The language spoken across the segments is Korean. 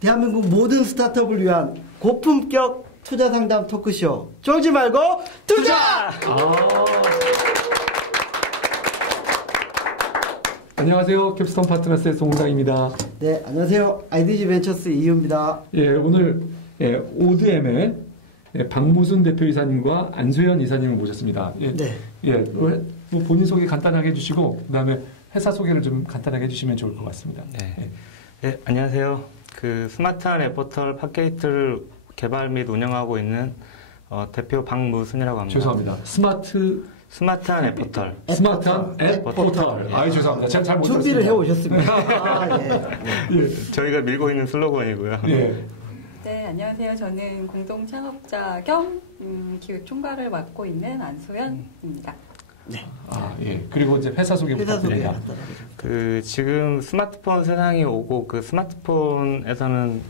대한민국 모든 스타트업을 위한 고품격 투자 상담 토크쇼 쫄지 말고 투자! 안녕하세요. 캡스톤 파트너스의 송상입니다. 네, 안녕하세요. IDG 벤처스 이유입니다. 예, 오늘 오드엠의 박무순 대표이사님과 안소연 이사님을 모셨습니다. 예, 네. 예, 뭐 본인 소개 간단하게 해주시고 그다음에 회사 소개를 좀 간단하게 해주시면 좋을 것 같습니다. 네. 예. 네, 안녕하세요. 그 스마트한 앱포털 팟게이트를 개발 및 운영하고 있는 대표 박무순이라고 합니다. 죄송합니다. 스마트한 앱포털. 스마트한 앱포털. 아유, 죄송합니다. 제가 잘 못했습니다. 준비를 해오셨습니다. 아, 예. 예. 저희가 밀고 있는 슬로건이고요. 예. 네, 안녕하세요. 저는 공동 창업자 겸 기획 총괄을 맡고 있는 안소연입니다. 네. 아, 예. 그리고 이제 회사 소개 부탁드립니다. 그 지금 스마트폰 세상이 오고 그 스마트폰에서는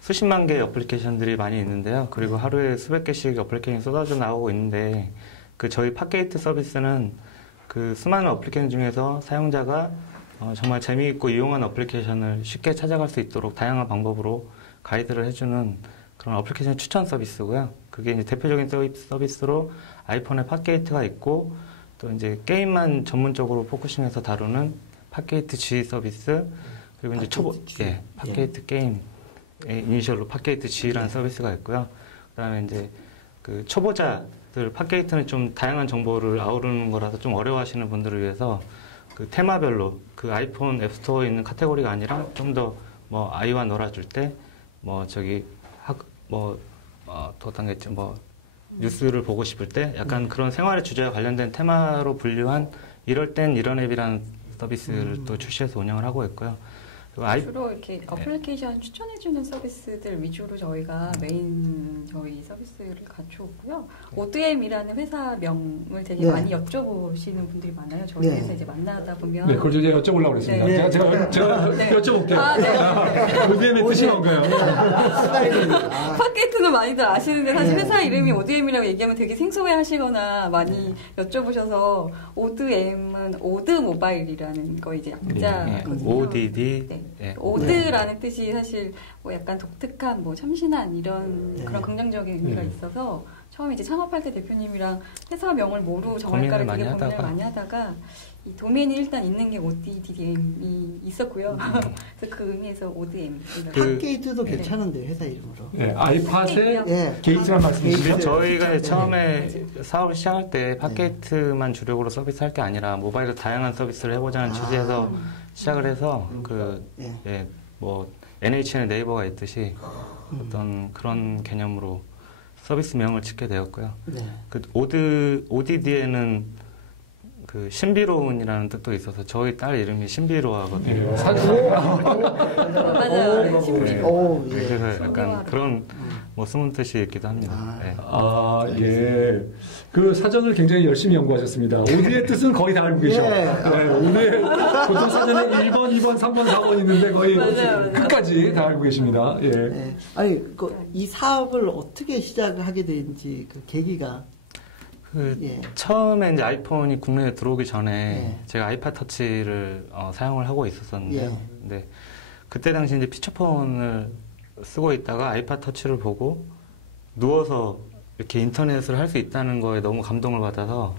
수십만 개의 어플리케이션들이 많이 있는데요. 그리고 하루에 수백 개씩 어플리케이션이 쏟아져 나오고 있는데 그 저희 팟게이트 서비스는 그 수많은 어플리케이션 중에서 사용자가 정말 재미있고 유용한 어플리케이션을 쉽게 찾아갈 수 있도록 다양한 방법으로 가이드를 해주는 그런 어플리케이션 추천 서비스고요. 그게 이제 대표적인 서비스로 아이폰에 팟게이트가 있고 또 이제 게임만 전문적으로 포커싱해서 다루는 팟게이트 G 서비스 그리고 이제 팟게이트 게임 이니셜로 팟게이트 G라는 서비스가 있고요. 그다음에 이제 그 초보자들 팟게이트는 좀 다양한 정보를 아우르는 거라서 좀 어려워하시는 분들을 위해서 그 테마별로 그 아이폰 앱스토어에 있는 카테고리가 아니라 좀 더 뭐 아이와 놀아줄 때 뭐 저기 또 단계쯤 뉴스를 보고 싶을 때 약간 그런 생활의 주제와 관련된 테마로 분류한 이럴 땐 이런 앱이라는 서비스를 또 출시해서 운영을 하고 있고요. 주로 이렇게 어플리케이션 추천해주는 서비스들 위주로 저희가 메인 저희 서비스를 갖추었고요. 오드엠이라는 회사명을 되게 많이 여쭤보시는 분들이 많아요. 저희 회사 이제 만나다 보면. 네, 그걸 이제 여쭤보려고 그랬습니다. 네. 제가 여쭤볼게요. 아, 네. 오드엠의 뜻이 뭔가요? 팟게이트는 많이들 아시는데 사실 네. 회사 이름이 오드엠이라고 얘기하면 되게 생소해 하시거나 많이 여쭤보셔서 오드엠은 오드 모바일이라는 거 이제 약자거든요. ODD. 네. 네. 오드라는 뜻이 사실 뭐 약간 독특한 뭐 참신한 이런 그런 긍정적인 의미가 있어서 처음에 이제 창업할 때 대표님이랑 회사명을 뭐로 정할까를 되게 고민을 많이 하다가 이 도메인이 일단 있는 게 ODDM이 있었고요. 그래서 그 의미에서 ODM. 팟게이트도 괜찮은데 회사 이름으로. 네, 아이팟에 게이트란 말씀이시죠? 저희가 처음에 사업을 시작할 때 팟게이트만 주력으로 서비스할 게 아니라 모바일로 다양한 서비스를 해보자는 취지에서 시작을 해서 뭐 NHN의 네이버가 있듯이 어떤 그런 개념으로 서비스명을 짓게 되었고요. 네. 그 ODD에는 그 신비로운이라는 뜻도 있어서 저희 딸 이름이 신비로워하거든요. 맞아요. 신비로운. 그래서 약간 그런 뭐 숨은 뜻이 있기도 합니다. 네. 아, 예. 그 사전을 굉장히 열심히 연구하셨습니다. 오디의 뜻은 거의 다 알고 계셔. 네, 오디의 보통 사전에 1번, 2번, 3번, 4번 있는데 거의 맞아요. 끝까지 다 알고 계십니다. 예. 네. 아니, 이 사업을 어떻게 시작을 하게 된지 그 계기가. 처음에 이제 아이폰이 국내에 들어오기 전에 제가 아이팟 터치를 사용을 하고 있었었는데요. 근데 그때 당시 이제 피처폰을 쓰고 있다가 아이팟 터치를 보고 누워서 이렇게 인터넷을 할 수 있다는 거에 너무 감동을 받아서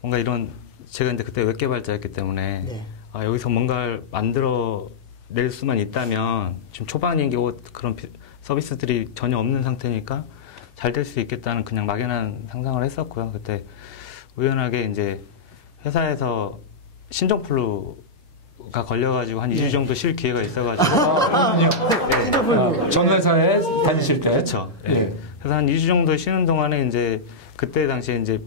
뭔가 이런 제가 이제 그때 웹 개발자였기 때문에 여기서 뭔가를 만들어 낼 수만 있다면 지금 초반이고 그런 서비스들이 전혀 없는 상태니까 잘 될 수 있겠다는 그냥 막연한 상상을 했었고요. 그때 우연하게 이제 회사에서 신종플루가 걸려가지고 한 2주 정도 쉴 기회가 있어가지고. 전 회사에 다니실 때. 그렇죠. 네. 그래서 한 2주 정도 쉬는 동안에 이제 그때 당시에 이제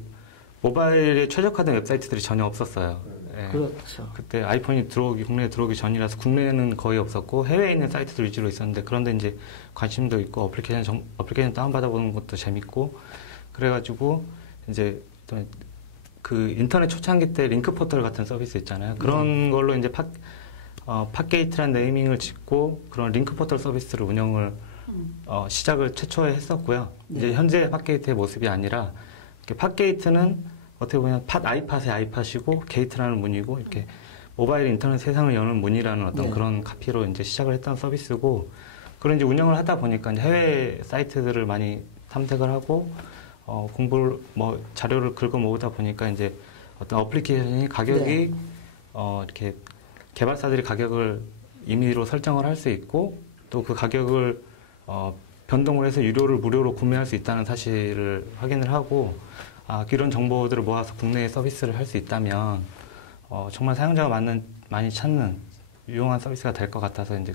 모바일에 최적화된 웹사이트들이 전혀 없었어요. 그렇죠. 그때 아이폰이 국내에 들어오기 전이라서 국내에는 거의 없었고 해외에 있는 사이트들 위주로 있었는데 그런데 이제 관심도 있고 어플리케이션 다운받아보는 것도 재밌고 그래가지고 이제 그 인터넷 초창기 때 링크 포털 같은 서비스 있잖아요. 그런 걸로 이제 팟게이트라는 네이밍을 짓고 그런 링크 포털 서비스를 운영을 시작을 최초에 했었고요. 이제 현재 팟게이트의 모습이 아니라 팟게이트는 어떻게 보면 아이팟의 아이팟이고 게이트라는 문이고 이렇게 모바일 인터넷 세상을 여는 문이라는 어떤 그런 카피로 이제 시작을 했던 서비스고 그런 이제 운영을 하다 보니까 이제 해외 사이트들을 많이 탐색을 하고 공부를 자료를 긁어 모으다 보니까 이제 어떤 어플리케이션이 가격이 이렇게 개발사들이 가격을 임의로 설정을 할 수 있고 또 그 가격을 변동을 해서 유료를 무료로 구매할 수 있다는 사실을 확인을 하고 이런 정보들을 모아서 국내에 서비스를 할 수 있다면 정말 사용자가 많이 찾는 유용한 서비스가 될 것 같아서 이제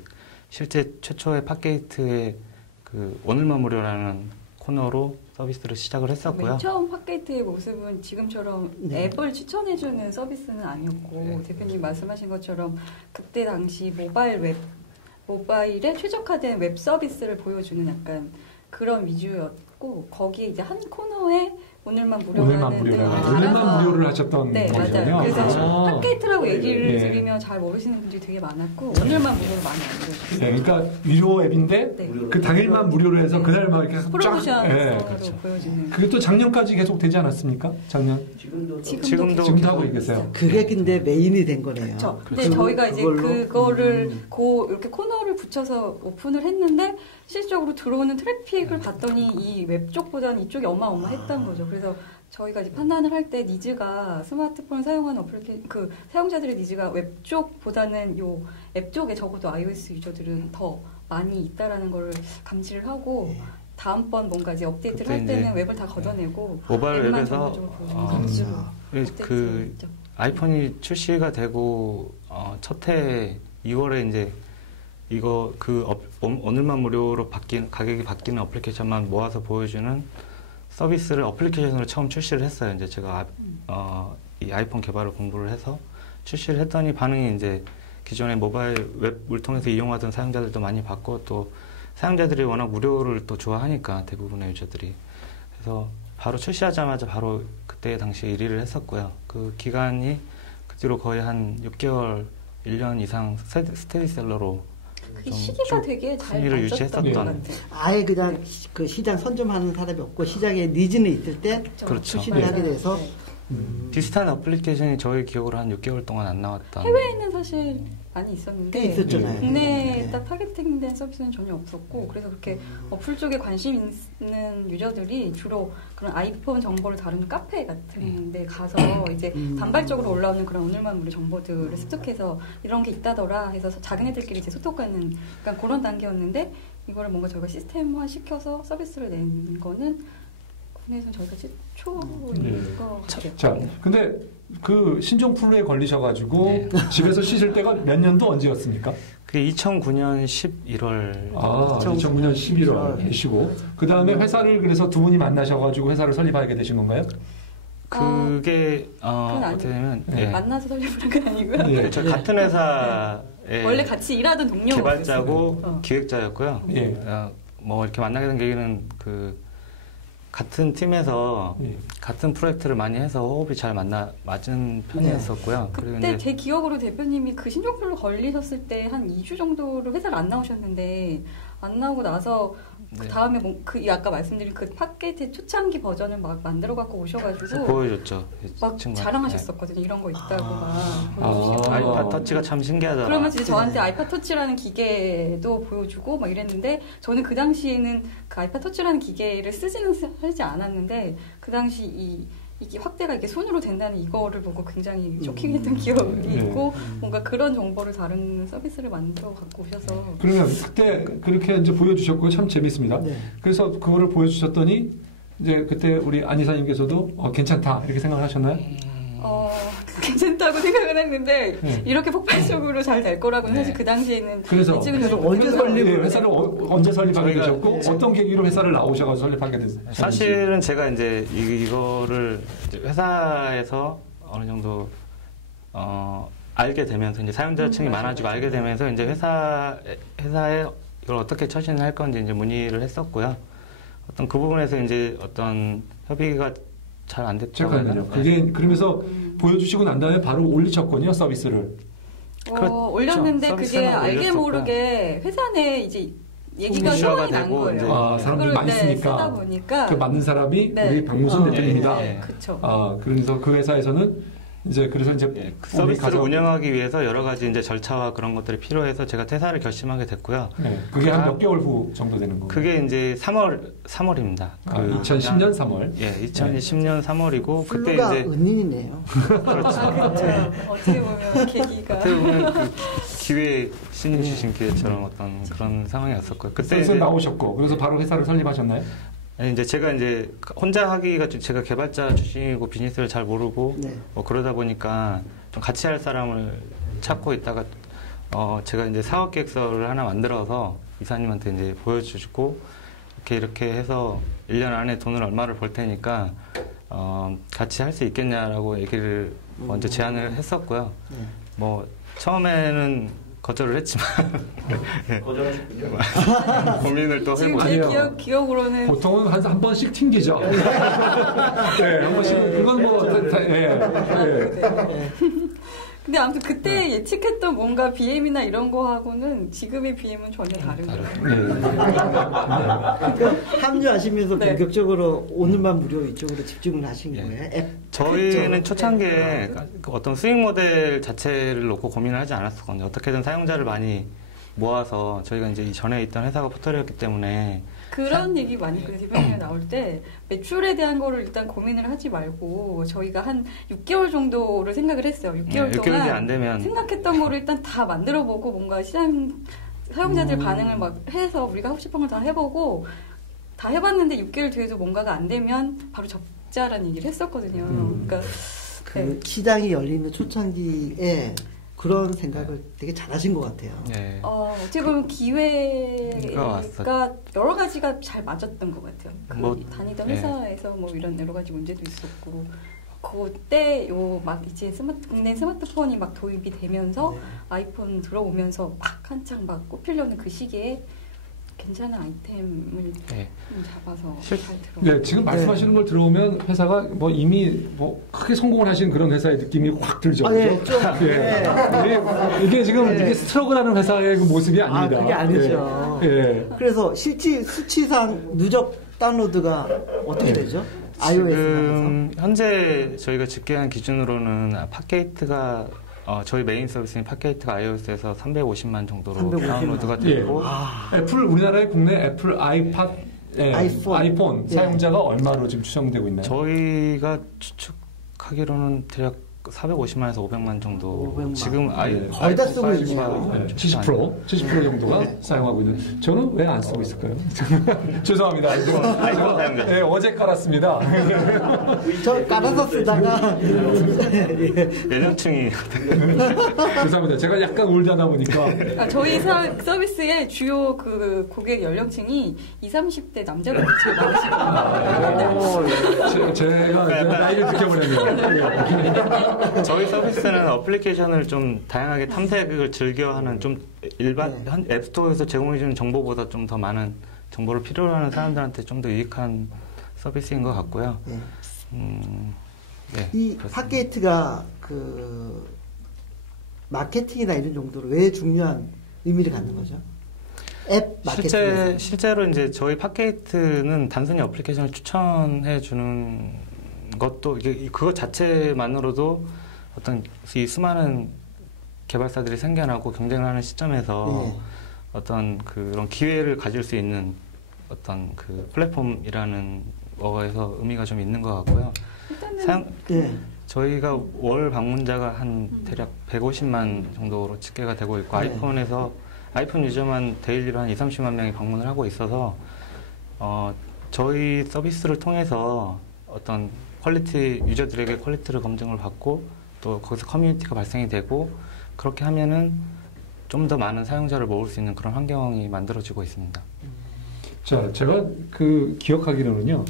실제 최초의 팟게이트의 그 오늘만 무료라는 코너로 서비스를 시작을 했었고요. 맨 처음 팟게이트의 모습은 지금처럼 앱을 추천해주는 서비스는 아니었고 대표님 말씀하신 것처럼 그때 당시 모바일에 최적화된 웹 서비스를 보여주는 약간 그런 위주였고 거기에 이제 한 코너에 오늘만 무료를 하셨던 거군요. 맞아요. 그래서 팟게이트라고 얘기를 드리면 잘 모르시는 분들이 되게 많았고 오늘만 무료로 많이 알려주셨어요. 그러니까 유료 앱인데 그 당일만 무료로 해서 그날 막 이렇게 프로모션으로 보여주는. 그게 또 작년까지 계속 되지 않았습니까? 작년? 지금도 하고 계세요. 그게 근데 메인이 된 거네요. 그렇죠. 근데 저희가 이제 그거를 이렇게 코너를 붙여서 오픈을 했는데 실질적으로 들어오는 트래픽을 봤더니 이 웹 쪽보다는 이쪽이 어마어마했던 거죠. 그래서 저희가 이제 판단을 할 때 니즈가 스마트폰을 사용하는 그 사용자들의 니즈가 웹 쪽보다는 요 앱 쪽에 적어도 iOS 유저들은 더 많이 있다라는 걸 감지를 하고 다음번 뭔가 이제 업데이트를 할 때는 웹을 다 걷어내고 모바일 웹에서 그 아이폰이 출시가 되고 첫 해 2월에 이제 오늘만 무료로 가격이 바뀌는 어플리케이션만 모아서 보여주는 서비스를 어플리케이션으로 처음 출시를 했어요. 이제 제가 이 아이폰 개발을 공부를 해서 출시를 했더니 반응이 이제 기존의 모바일 웹을 통해서 이용하던 사용자들도 많이 받고 또 사용자들이 워낙 무료를 또 좋아하니까 대부분의 유저들이 그래서 바로 출시하자마자 바로 그때 당시에 1위를 했었고요. 그 기간이 그 뒤로 거의 한 6개월, 1년 이상 스테디셀러로 시기가 되게 잘 순위를 유지했었던 것 같아요. 아예 그냥 그 시장 선점하는 사람이 없고 시장에 니즈는 있을 때 출시를 하게 돼서 비슷한 어플리케이션이 저희 기억으로 한 6개월 동안 안 나왔던. 해외에는 사실 많이 있었는데 있었잖아요. 국내에 딱 타겟팅된 서비스는 전혀 없었고 그래서 그렇게 어플 쪽에 관심 있는 유저들이 주로 그런 아이폰 정보를 다루는 카페 같은 데 가서 이제 단발적으로 올라오는 그런 오늘만 무료 정보들을 습득해서 이런 게 있다더라 해서 자기네들끼리 이제 소통하는 약간 그런 단계였는데 이거를 뭔가 저희가 시스템화 시켜서 서비스를 낸 거는 국내에서는 저희가 최초인 것 같아요. 자, 근데 그 신종플루에 걸리셔가지고 집에서 쉬실 때가 몇 년도 언제였습니까? 그게 2009년 11월. 2009년 11월 계시고 그 다음에 회사를 그래서 두 분이 만나셔가지고 회사를 설립하게 되신 건가요? 그게 어떻게 되면 만나서 설립을 한 건 아니고요. 저 같은 회사에 원래 같이 일하던 동료 개발자고 기획자였고요. 뭐 이렇게 만나게 된 계기는 같은 팀에서 같은 프로젝트를 많이 해서 호흡이 잘 맞은 편이었었고요. 그때 제 기억으로 대표님이 그 신종플루 걸리셨을 때 한 2주 정도를 회사를 안 나오셨는데 안 나오고 나서 그 다음에 아까 말씀드린 그 팟게이트 초창기 버전을 막 만들어 갖고 오셔가지고 보여줬죠. 막 자랑하셨었거든요. 이런 거 있다고 막 보여주시고 아이팟 터치가 참 신기하더라. 그러면서 이제 저한테 아이팟 터치라는 기계도 보여주고 막 이랬는데 저는 그 당시에는 그 아이팟 터치라는 기계를 하지 않았는데 그 당시 이게 확대가 이게 손으로 된다는 이거를 보고 굉장히 쇼킹했던 기억이 있고 뭔가 그런 정보를 다루는 서비스를 만들어 갖고 오셔서 그러면 그때 그렇게 이제 보여주셨고 참 재밌습니다. 그래서 그거를 보여주셨더니 이제 그때 우리 안 이사님께서도 괜찮다 이렇게 생각을 하셨나요? 괜찮다고 생각은 했는데 이렇게 폭발적으로 잘 될 거라고는 사실 그 당시에는 그래서 회사를 언제 설립하게 되셨고 어떤 계기로 회사를 나오셔서 설립하게 됐어요? 사실은 제가 이제 이거를 이제 회사에서 어느 정도 알게 되면서 이제 사용자층이 많아지고 알게 되면서 이제 회사에 이걸 어떻게 처신을 할 건지 이제 문의를 했었고요. 어떤 그 부분에서 이제 어떤 협의가 잘 안 됐죠. 그게 그러면서 보여주시고 난 다음에 바로 올리셨군요, 서비스를. 올렸는데 그게 알게 모르게 회사 내에 이제 얘기가 소문이 난 거예요. 사람들이 많이 쓰니까. 쓰다 보니까 그 맞는 사람이 우리 박무순 대표님이다. 그렇죠. 그래서 그 회사에서는 이제 그래서 이제 예, 그 서비스를 운영하기 위해서 여러 가지 이제 절차와 그런 것들이 필요해서 제가 퇴사를 결심하게 됐고요. 네, 그게 한 몇 개월 후 정도 되는 거예요? 그게 이제 3월입니다. 2010년 3월. 예, 2010년 3월이고 그때 플루가 이제 은인이네요. 그렇죠. 어떻게 보면 계기가 어떻게 보면 그 기회 신이 주신 기회처럼 어떤 그런 상황이었었고요. 그때 이제 나오셨고 그래서 바로 회사를 설립하셨나요? 아니, 이제 제가 이제 혼자 하기가 좀 제가 개발자 출신이고 비즈니스를 잘 모르고 네. 뭐 그러다 보니까 좀 같이 할 사람을 찾고 있다가 제가 이제 사업 계획서를 하나 만들어서 이사님한테 이제 보여주시고 이렇게 해서 1년 안에 돈을 얼마를 벌 테니까 같이 할 수 있겠냐라고 얘기를 먼저 제안을 했었고요. 뭐 처음에는 거절을 했지만 거절하셨군요. 고민을 또 지금 해보고 제 기억으로는 보통은 한 번씩 튕기죠. 네, 한 번씩 그건 뭐 근데 아무튼 그때 예측했던 뭔가 BM이나 이런 거하고는 지금의 BM은 전혀 다르고요. 합류하시면서 네. 본격적으로 오늘만 무료 이쪽으로 집중을 하신 거예요? 앱 저희는 초창기에 어떤 수익 모델 자체를 놓고 고민을 하지 않았었거든요. 어떻게든 사용자를 많이 모아서 저희가 이제 이전에 있던 회사가 포털이었기 때문에 그런 얘기 많이 그 대표님이 나올 때 매출에 대한 거를 일단 고민을 하지 말고 저희가 한 6개월 정도를 생각을 했어요. 6개월 동안 안 되면 생각했던 거를 일단 다 만들어보고 뭔가 시장 사용자들 반응을 막 해서 우리가 하고 싶은 걸 다 해보고 다 해봤는데 6개월 뒤에도 뭔가가 안 되면 바로 접자라는 얘기를 했었거든요. 그러니까 그 시장이 열리는 초창기에 그런 생각을 되게 잘하신 것 같아요. 네. 어떻게 보면 기회가 여러 가지가 잘 맞았던 것 같아요. 뭐, 다니던 회사에서 뭐 이런 여러 가지 문제도 있었고, 그때 막 이제 국내 스마트폰이 막 도입이 되면서 아이폰 들어오면서 막 한창 막 꼽히려는 그 시기에 괜찮은 아이템을 잡아서 잘 들어. 네, 지금 말씀하시는 걸 들어오면 회사가 뭐 이미 뭐 크게 성공을 하신 그런 회사의 느낌이 확 들죠. 이게 지금 이게 스트러글하는 회사의 그 모습이 아닙니다. 그게 아니죠. 그래서 실제 수치상 누적 다운로드가 어떻게 되죠? 지금 현재 저희가 집계한 기준으로는 팟게이트가 저희 메인 서비스인 팟게이트가 iOS에서 350만 정도로 다운로드가 되고 애플 우리나라의 국내 애플 아이폰 사용자가 얼마로 지금 추정되고 있나요? 저희가 추측하기로는 대략 450만에서 500만 정도. 500만. 지금 거의 다 쓰고 있네요. 70% 정도가 사용하고 있는. 저는 왜 안 쓰고 있을까요? 죄송합니다. 아이폰 사용자. 네, 어제 깔았습니다. 저 깔아서 쓰다가 연령층이 죄송합니다. 제가 약간 올드하다 보니까. 저희 서비스의 주요 그 고객 연령층이 20, 30대 남자분들 제일 많으시거든요. 제가 나이를 느껴버렸네요. 저희 서비스는 어플리케이션을 좀 다양하게 탐색을 즐겨하는 좀 일반 앱스토어에서 제공해주는 정보보다 좀 더 많은 정보를 필요로 하는 사람들한테 좀 더 유익한 서비스인 것 같고요. 이 팟게이트가 그 마케팅이나 이런 정도로 왜 중요한 의미를 갖는 거죠? 앱 마케팅. 실제로 이제 저희 팟게이트는 단순히 어플리케이션을 추천해 주는 것도 그것 자체만으로도 어떤 이 수많은 개발사들이 생겨나고 경쟁을 하는 시점에서 어떤 그런 기회를 가질 수 있는 어떤 그 플랫폼이라는 거에서 의미가 좀 있는 것 같고요. 저희가 월 방문자가 한 대략 150만 정도로 집계가 되고 있고 아이폰 유저만 데일리로 한 30만 명이 방문을 하고 있어서 저희 서비스를 통해서 어떤 유저들에게 퀄리티를 검증을 받고 또 거기서 커뮤니티가 발생이 되고 그렇게 하면은 좀 더 많은 사용자를 모을 수 있는 그런 환경이 만들어지고 있습니다. 자, 제가 그 기억하기로는요.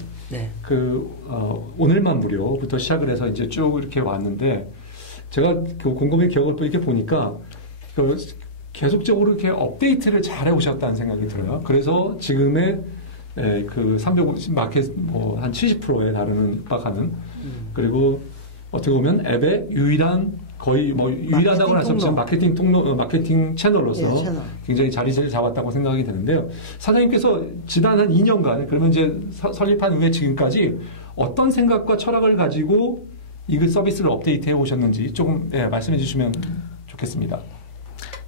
오늘만 무료부터 시작을 해서 이제 쭉 이렇게 왔는데 제가 그 곰곰이 기억을 또 이렇게 보니까 계속적으로 이렇게 업데이트를 잘 해오셨다는 생각이 들어요. 그래서 지금의 그 350 마켓 뭐 한 70%에 달하는 육박하는 그리고 어떻게 보면 앱의 거의 뭐 유일하다고 해서 지금 마케팅 채널로서 굉장히 자리를 잡았다고 생각이 되는데요. 사장님께서 지난 한 2년간 그러면 이제 설립한 후에 지금까지 어떤 생각과 철학을 가지고 이 서비스를 업데이트해 오셨는지 조금 말씀해 주시면 좋겠습니다.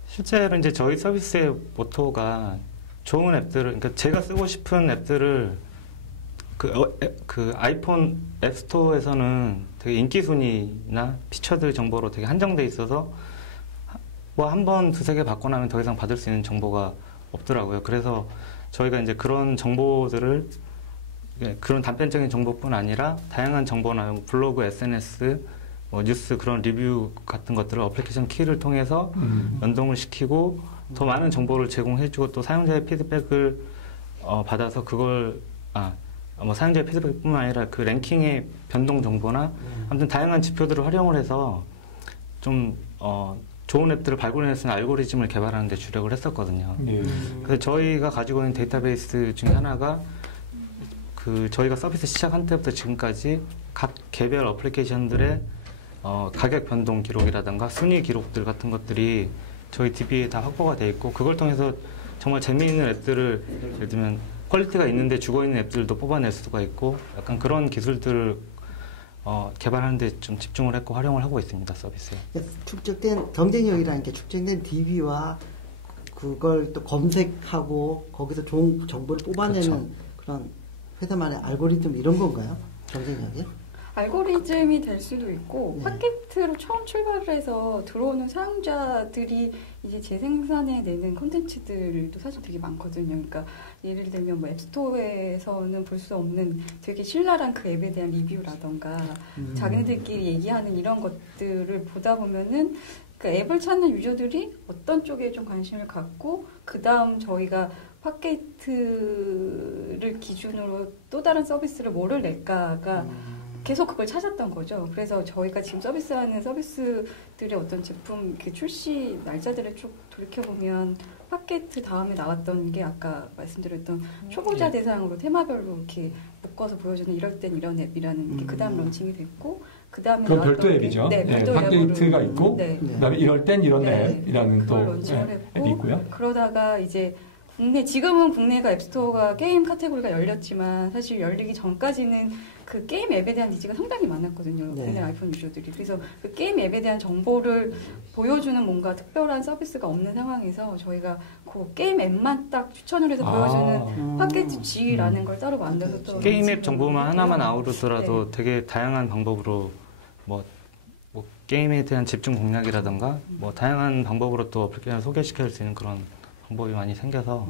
실제로 이제 저희 서비스의 모토가 좋은 앱들을, 그러니까 제가 쓰고 싶은 앱들을 그 아이폰 앱스토어에서는 되게 인기 순위나 피처들 정보로 되게 한정돼 있어서 뭐 한 번, 두세 개 받고 나면 더 이상 받을 수 있는 정보가 없더라고요. 그래서 저희가 이제 그런 정보들을 그런 단편적인 정보뿐 아니라 다양한 정보나 블로그, SNS, 뭐 뉴스 그런 리뷰 같은 것들을 어플리케이션 키를 통해서 연동을 시키고 더 많은 정보를 제공해주고 또 사용자의 피드백을 받아서 그걸 뭐 사용자의 피드백뿐만 아니라 그 랭킹의 변동 정보나 아무튼 다양한 지표들을 활용을 해서 좀 좋은 앱들을 발굴해낼 수 있는 알고리즘을 개발하는 데 주력을 했었거든요. 그래서 저희가 가지고 있는 데이터베이스 중에 하나가 저희가 서비스 시작한 때부터 지금까지 각 개별 어플리케이션들의 가격 변동 기록이라든가 순위 기록들 같은 것들이 저희 DB에 다 확보가 돼 있고 그걸 통해서 정말 재미있는 앱들을 예를 들면 퀄리티가 있는데 죽어있는 앱들도 뽑아낼 수가 있고 약간 그런 기술들을 개발하는 데 좀 집중을 했고 활용을 하고 있습니다. 서비스에. 축적된 경쟁력이라는 게 축적된 DB와 그걸 또 검색하고 거기서 좋은 정보를 뽑아내는 그렇죠. 그런 회사만의 알고리즘 이런 건가요? 경쟁력이? 알고리즘이 될 수도 있고 네. 팟캐스트로 처음 출발을 해서 들어오는 사용자들이 이제 재생산해 내는 콘텐츠들도 사실 되게 많거든요. 그러니까 예를 들면 뭐 앱스토어에서는 볼 수 없는 되게 신랄한 그 앱에 대한 리뷰라던가 자기네들끼리 얘기하는 이런 것들을 보다 보면은 그 앱을 찾는 유저들이 어떤 쪽에 좀 관심을 갖고 그 다음 저희가 팟캐스트를 기준으로 또 다른 서비스를 뭐를 낼까가 계속 그걸 찾았던 거죠. 그래서 저희가 지금 서비스하는 서비스들의 어떤 제품 출시 날짜들을 쭉 돌이켜보면 팟캐스트 다음에 나왔던 게 아까 말씀드렸던 초보자 대상으로 테마별로 이렇게 묶어서 보여주는 이럴 땐 이런 앱이라는 게 그 다음 론칭이 됐고 그 다음에 그건 별도 앱이죠. 네, 별도 팟캐스트가 있고 네. 그다음에 이럴 땐 이런 네. 앱이라는 또 론칭을 했고 앱이 있고요. 그러다가 이제 지금은 국내가 앱스토어가 게임 카테고리가 열렸지만 사실 열리기 전까지는 그 게임 앱에 대한 니즈가 상당히 많았거든요. 네. 국내 아이폰 유저들이. 그래서 그 게임 앱에 대한 정보를 보여주는 뭔가 특별한 서비스가 없는 상황에서 저희가 그 게임 앱만 딱 추천을 해서 보여주는 팟캐스트 G라는 걸 따로 만들어서 또 게임 앱 정보만 하나만 아우르더라도 네. 되게 다양한 방법으로 뭐 게임에 대한 집중 공략이라든가 뭐 다양한 방법으로 또 어플리케이션을 소개시킬 수 있는 그런 방법이 많이 생겨서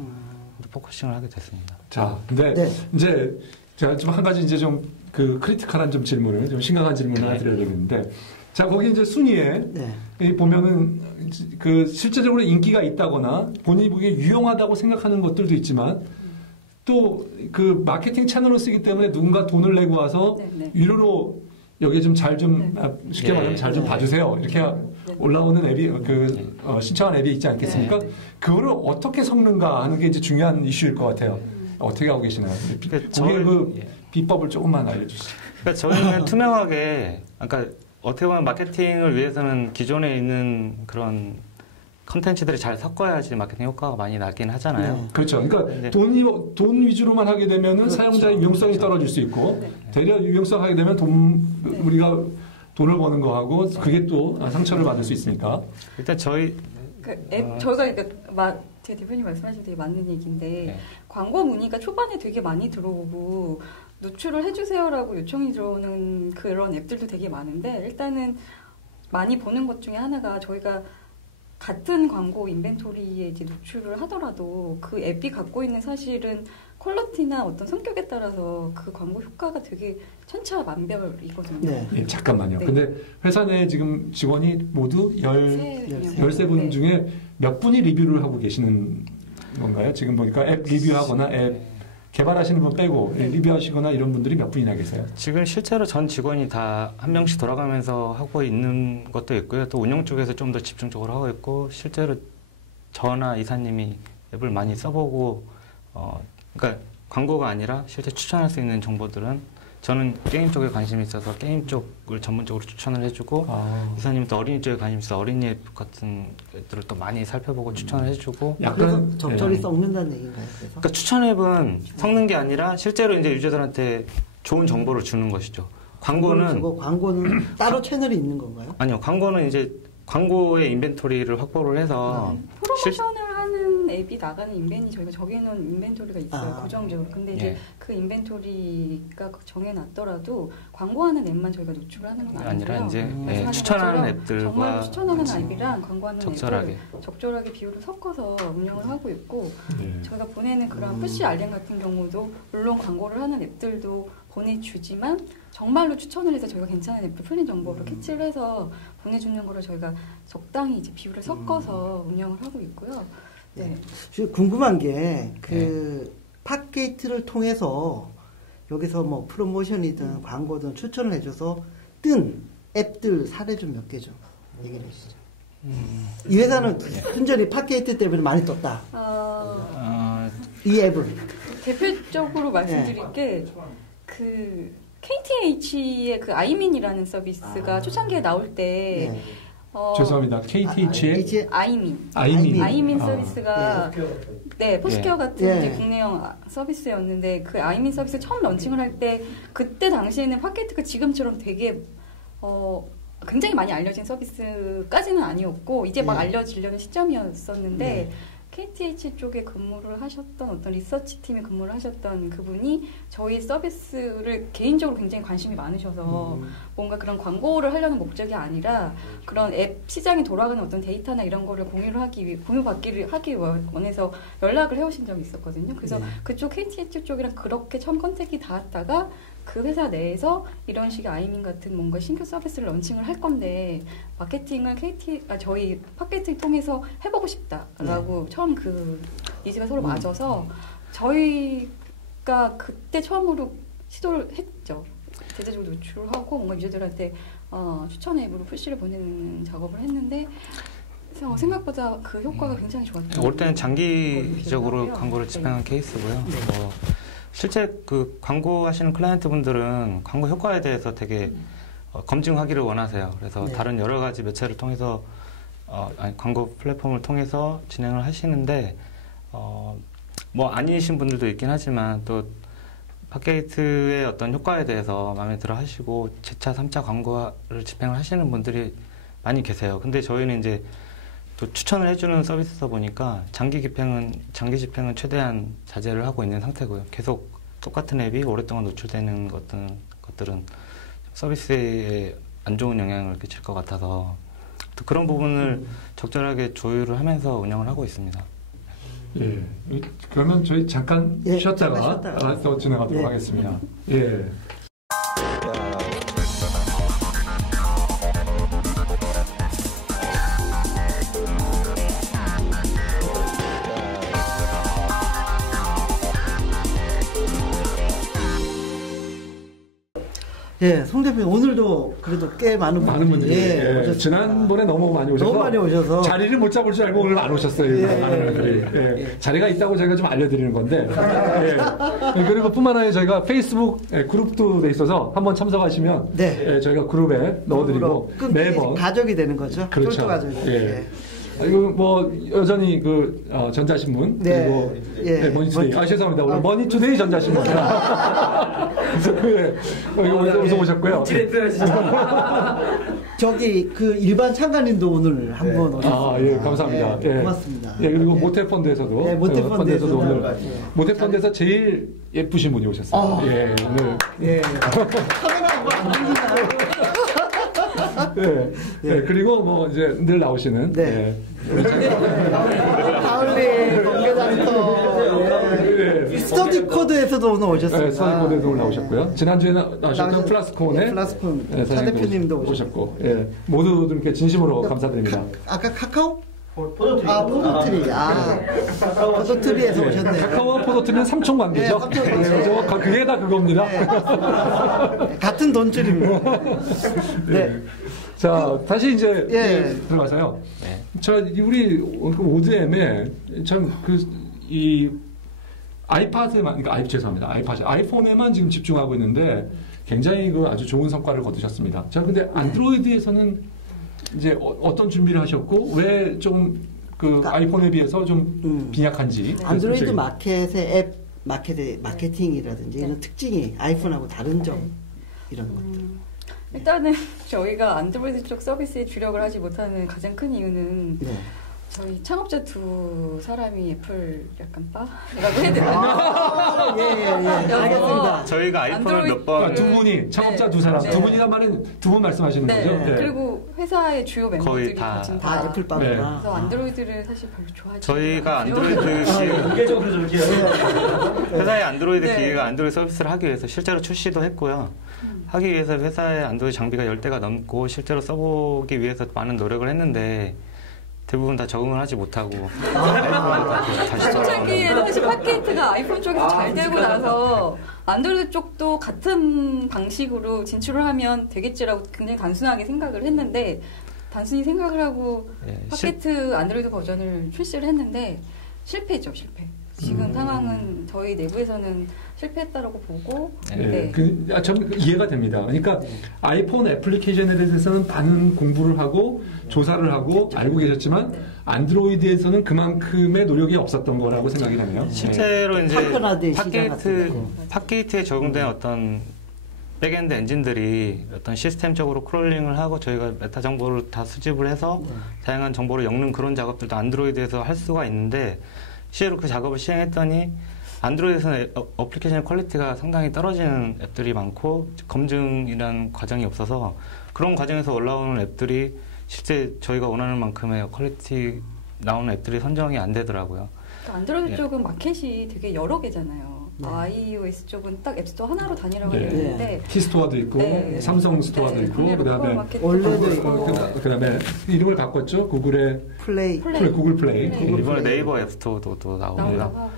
포커싱을 하게 됐습니다. 자, 근데 네. 이제 제가 좀 한 가지 이제 좀 그 크리티컬한 좀 질문을 좀 심각한 질문을 하나 드려야 되는데, 자 거기 이제 순위에 네. 보면은 그 실제적으로 인기가 있다거나 본인이 보기에 유용하다고 생각하는 것들도 있지만 또 그 마케팅 채널로 쓰기 때문에 누군가 돈을 내고 와서 네. 유료로 여기에 좀 잘 좀 쉽게 말하면 잘 좀 봐주세요 이렇게 올라오는 앱이 신청한 앱이 있지 않겠습니까? 그거를 어떻게 섞는가 하는 게 이제 중요한 이슈일 것 같아요. 어떻게 하고 계시나요? 거기에 그 비법을 조금만 알려주시죠. 그러니까 저희는 투명하게, 그러니까 어떻게 보면 마케팅을 위해서는 기존에 있는 그런 컨텐츠들이 잘 섞어야지 마케팅 효과가 많이 나긴 하잖아요. 네. 그렇죠. 그러니까 돈 위주로만 하게 되면은 그렇죠. 사용자의 유용성이 떨어질 수 있고 대려 유용성 하게 되면 우리가 돈을 버는 거하고 그게 또 상처를 받을 수 있으니까. 일단 저희 저희가 제 대표님 말씀하신 되게 맞는 얘기인데 광고 문의가 초반에 되게 많이 들어오고 노출을 해주세요라고 요청이 들어오는 그런 앱들도 되게 많은데 일단은 많이 보는 것 중에 하나가 저희가 같은 광고 인벤토리에 이제 노출을 하더라도 그 앱이 갖고 있는 사실은 퀄리티나 어떤 성격에 따라서 그 광고 효과가 되게 천차만별이거든요. 네. 예, 잠깐만요. 네. 근데 회사 내에 지금 직원이 모두 13분 중에 몇 분이 리뷰를 하고 계시는 건가요? 지금 보니까 앱 리뷰하거나 앱 개발하시는 분 빼고 리뷰하시거나 이런 분들이 몇 분이나 계세요? 지금 실제로 전 직원이 다 한 명씩 돌아가면서 하고 있는 것도 있고요. 또 운영 쪽에서 좀 더 집중적으로 하고 있고 실제로 저나 이사님이 앱을 많이 써보고 그러니까 광고가 아니라 실제 추천할 수 있는 정보들은 저는 게임 쪽에 관심이 있어서 게임 쪽을 전문적으로 추천을 해주고 이사님은 또 어린이 쪽에 관심이 있어서 어린이 앱 같은 것들을 또 많이 살펴보고 추천을 해주고 약간 적절히 썩는다는 얘기인가요? 그래서? 그러니까 추천 앱은 섞는 게 아니라 실제로 이제 유저들한테 좋은 정보를 주는 것이죠. 광고는 따로 채널이 있는 건가요? 아니요. 광고는 이제 광고의 인벤토리를 확보를 해서 프로모션을 하는 앱이 나가는 인벤이 저희가 정해놓은 인벤토리가 있어요. 고정적으로. 근데 이제 그 인벤토리가 정해놨더라도 광고하는 앱만 저희가 노출을 하는 건 아니라 이제 말씀하신 추천하는 것처럼 앱들과 정말로 추천하는 앱이랑 광고하는 적절하게. 앱을 적절하게 비율을 섞어서 운영을 하고 있고 저희가 보내는 그런 푸시 알림 같은 경우도 물론 광고를 하는 앱들도 보내주지만 정말로 추천을 해서 저희가 괜찮은 앱을 풀린 정보를 캐치를 해서 보내주는 거를 저희가 적당히 이제 비율을 섞어서 운영을 하고 있고요. 네. 궁금한 게 팟게이트를 통해서 여기서 뭐 프로모션이든 광고든 추천을 해줘서 뜬 앱들 사례 좀 몇 개 좀 얘기를 해주시죠. 이 회사는 순전히 팟게이트 때문에 많이 떴다. 이 앱을 대표적으로 말씀드릴 게 그 KTH의 그 아이민이라는 서비스가 초창기에 나올 때 죄송합니다. KTH의 아이민 서비스가 포스케어 같은 이제 국내형 서비스였는데 그 아이민 서비스 처음 런칭을 할 때 그때 당시에는 팟게이트가 지금처럼 되게 굉장히 많이 알려진 서비스까지는 아니었고 이제 막 알려지려는 시점이었었는데 KTH 쪽에 근무를 하셨던 어떤 리서치 팀에 근무를 하셨던 그분이 저희 서비스를 개인적으로 굉장히 관심이 많으셔서 뭔가 그런 광고를 하려는 목적이 아니라 그런 앱 시장에 돌아가는 어떤 데이터나 이런 거를 공유받기를 하기 원해서 연락을 해오신 적이 있었거든요. 그래서 그쪽 KTH 쪽이랑 그렇게 처음 컨택이 닿았다가 그 회사 내에서 이런 식의 아이민 같은 뭔가 신규 서비스를 런칭을 할 건데 마케팅을 저희 팟게이트 통해서 해보고 싶다라고 처음 그 니즈가 서로 맞아서 저희가 그때 처음으로 시도를 했죠. 대대적으로 노출을 하고 뭔가 유저들한테 추천 앱으로 푸시를 보내는 작업을 했는데 생각보다 그 효과가 굉장히 좋았죠. 올 때는 장기적으로 광고를 집행한 케이스고요. 실제 그 광고하시는 클라이언트 분들은 광고 효과에 대해서 되게 검증하기를 원하세요. 그래서 다른 여러 가지 매체를 통해서 광고 플랫폼을 통해서 진행을 하시는데 뭐 아니신 분들도 있긴 하지만 또 팟게이트의 어떤 효과에 대해서 마음에 들어 하시고 제 차, 3차 광고를 집행을 하시는 분들이 많이 계세요. 근데 저희는 이제 또 추천을 해주는 서비스다 보니까 장기 집행은 최대한 자제를 하고 있는 상태고요. 계속 똑같은 앱이 오랫동안 노출되는 것들은 서비스에 안 좋은 영향을 끼칠 것 같아서 또 그런 부분을 적절하게 조율을 하면서 운영을 하고 있습니다. 예. 그러면 저희 잠깐 쉬었다가 또 진행하도록 하겠습니다. 예. 송 대표님 오늘도 그래도 꽤 많은 분들이 지난번에 너무 많이 오셔서 자리를 못 잡을 줄 알고 오늘 안 오셨어요. 많은 분들이. 자리가 있다고 저희가 좀 알려드리는 건데 그리고 뿐만 아니라 저희가 페이스북 그룹도 돼 있어서 한번 참석하시면 저희가 그룹에 넣어드리고 매번 가족이 되는 거죠. 그렇죠. 그리고 뭐 여전히 그 전자신문 그리고 머니투데이 죄송합니다. 오늘 머니투데이 전자신문 여기 오셨고요. 저기 그 일반 참관인도 오늘 한번 오셨습니다. 감사합니다. 고맙습니다. 그리고 모태펀드에서도 오늘 모태펀드에서 제일 예쁘신 분이 오셨어요. 오늘 카메라 뭐 안 들리나요? 그리고 뭐 이제 늘 나오시는 가을리 관계자부터 스터디 코드에서도 오늘 오셨습니다. 스터디 코드에서 오늘 나오셨고요. 지난주에 나오셨던 플라스콘의 차 대표님도 오셨고 모두 이렇게 진심으로 감사드립니다. 아까 카카오? 포도트리. 포도트리에서 오셨네요. 카카오와 포도트리는 삼촌 관계죠. 그게 다 그겁니다. 같은 돈줄입니다. 자, 다시 이제 들어가서요. 우리 ODM에 참 이 아이팟에만, 그러니까 아이폰에만 지금 집중하고 있는데 굉장히 아주 좋은 성과를 거두셨습니다. 자, 근데 안드로이드에서는 이제 어떤 준비를 하셨고 왜 좀 아이폰에 비해서 좀 빈약한지. 안드로이드 마켓의 앱 마케팅이라든지 이런 특징이 아이폰하고 다른 점. 이런 것들. 일단은 저희가 안드로이드 쪽 서비스에 주력을 하지 못하는 가장 큰 이유는 네. 저희 창업자 두 사람이 애플 약간 빠라고 해야 되나요? 예. 알겠습니다. 저희가 아이폰을 몇 번 두 분이 창업자 두 사람, 두 분이란 말은 두 분 말씀하시는 거죠? 네. 그리고 회사의 주요 멤버들이 다 애플 빠구나. 그래서 안드로이드를 사실 별로 좋아하지 저희가 안드로이드 공개적으로 회사의 안드로이드 기기가 안드로이드 서비스를 하기 위해서 실제로 출시도 했고요. 하기 위해서 회사의 안드로이드 장비가 10대가 넘고 실제로 써보기 위해서 많은 노력을 했는데 대부분 다 적응을 하지 못하고 초창기에 사실 팟캐스트가 아이폰 쪽에서 잘 되고 나서 안드로이드 쪽도 같은 방식으로 진출을 하면 되겠지라고 굉장히 단순하게 생각을 했는데 단순히 생각을 하고 팟캐스트 안드로이드 버전을 출시를 했는데 실패죠. 지금 상황은 저희 내부에서는 실패했다라고 보고 전 이해가 됩니다. 그러니까 아이폰 애플리케이션에 대해서는 많은 공부를 하고 조사를 하고 알고 계셨지만 안드로이드에서는 그만큼의 노력이 없었던 거라고 생각이 되네요. 실제로 이제 팟게이트에 적용된 어떤 백엔드 엔진들이 어떤 시스템적으로 크롤링을 하고 저희가 메타 정보를 다 수집을 해서 다양한 정보를 엮는 그런 작업들도 안드로이드에서 할 수가 있는데 실제로 그 작업을 시행했더니 안드로이드에서는 어플리케이션 퀄리티가 상당히 떨어지는 앱들이 많고 검증이라는 과정이 없어서 그런 과정에서 올라오는 앱들이 실제 저희가 원하는 만큼의 퀄리티 나오는 앱들이 선정이 안 되더라고요. 안드로이드 쪽은 마켓이 되게 여러 개잖아요. iOS 쪽은 딱 앱스토어 하나로 다니라고 했는데 티스토어도 있고 삼성 스토어도 있고 그다음에 원래도 있고 그다음에 이름을 바꿨죠. 구글의 구글 플레이. 이번에 네이버 앱스토어도 또 나오고요.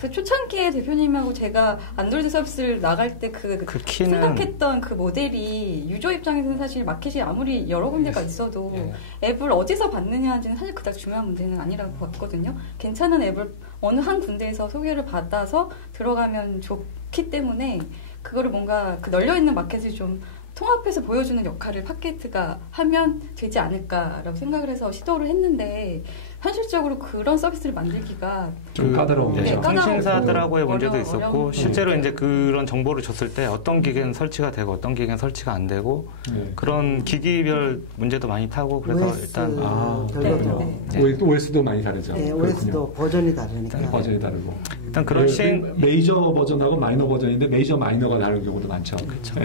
그 초창기에 대표님하고 제가 안드로이드 서비스를 나갈 때 그 키는 생각했던 그 모델이 유저 입장에서는 사실 마켓이 아무리 여러 군데가 있어도 앱을 어디서 받느냐는 사실 그닥 중요한 문제는 아니라고 봤거든요. 괜찮은 앱을 어느 한 군데에서 소개를 받아서 들어가면 좋기 때문에 그거를 뭔가 그 널려있는 마켓을 좀 통합해서 보여주는 역할을 팟캐스트가 하면 되지 않을까라고 생각을 해서 시도를 했는데 현실적으로 그런 서비스를 만들기가 좀 까다로워요. 통신사들하고의 문제도 있었고 실제로 이제 그런 정보를 줬을 때 어떤 기계는 설치가 되고 어떤 기계는 설치가 안 되고 그런 기기별 문제도 많이 타고 그래서 OS 일단 OS도 많이 다르죠. OS도 버전이 다르니까. 버전이 다르고. 일단 그런 메이저 버전하고 마이너 버전인데 메이저 마이너가 다른 경우도 많죠. 그렇죠.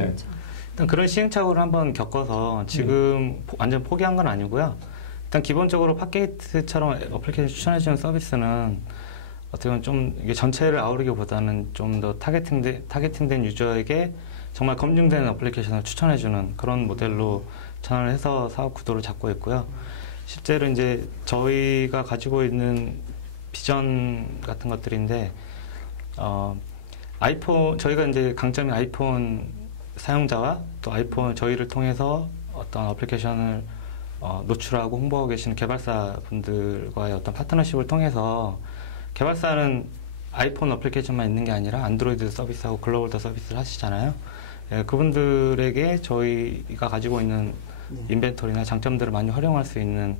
일단 그런 시행착오를 한번 겪어서 지금 완전 포기한 건 아니고요. 일단 기본적으로 팟게이트처럼 어플리케이션 추천해주는 서비스는 어떻게 보면 좀 이게 전체를 아우르기보다는 좀 더 타겟팅된 유저에게 정말 검증된 어플리케이션을 추천해주는 그런 모델로 전환을 해서 사업 구도를 잡고 있고요. 실제로 이제 저희가 가지고 있는 비전 같은 것들인데 저희가 이제 강점이 아이폰 사용자와 또 아이폰 저희를 통해서 어떤 어플리케이션을 노출하고 홍보하고 계시는 개발사분들과의 어떤 파트너십을 통해서 개발사는 아이폰 어플리케이션만 있는 게 아니라 안드로이드 서비스하고 글로벌도 서비스를 하시잖아요. 그분들에게 저희가 가지고 있는 인벤토리나 장점들을 많이 활용할 수 있는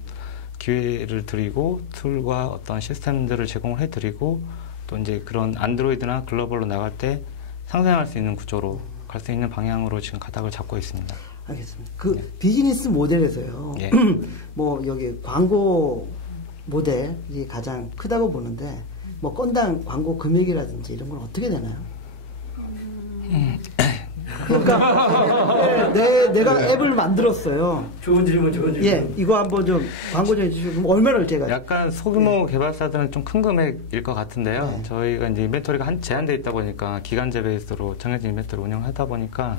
기회를 드리고 툴과 어떤 시스템들을 제공을 해드리고 또 이제 그런 안드로이드나 글로벌로 나갈 때 상생할 수 있는 구조로 갈 수 있는 방향으로 지금 가닥을 잡고 있습니다. 알겠습니다. 비즈니스 모델에서요. 뭐 여기 광고 모델이 가장 크다고 보는데 뭐 건당 광고 금액이라든지 이런 건 어떻게 되나요? 그러니까 내가 앱을 만들었어요. 좋은 질문. 예, 이거 한번 좀 광고 좀 해주시고 얼마를 제가 약간 소규모 개발사들은 좀 큰 금액일 것 같은데요. 저희가 이제 인벤토리가 제한돼 있다 보니까 기간제 베이스로 정해진 인벤토리 운영하다 보니까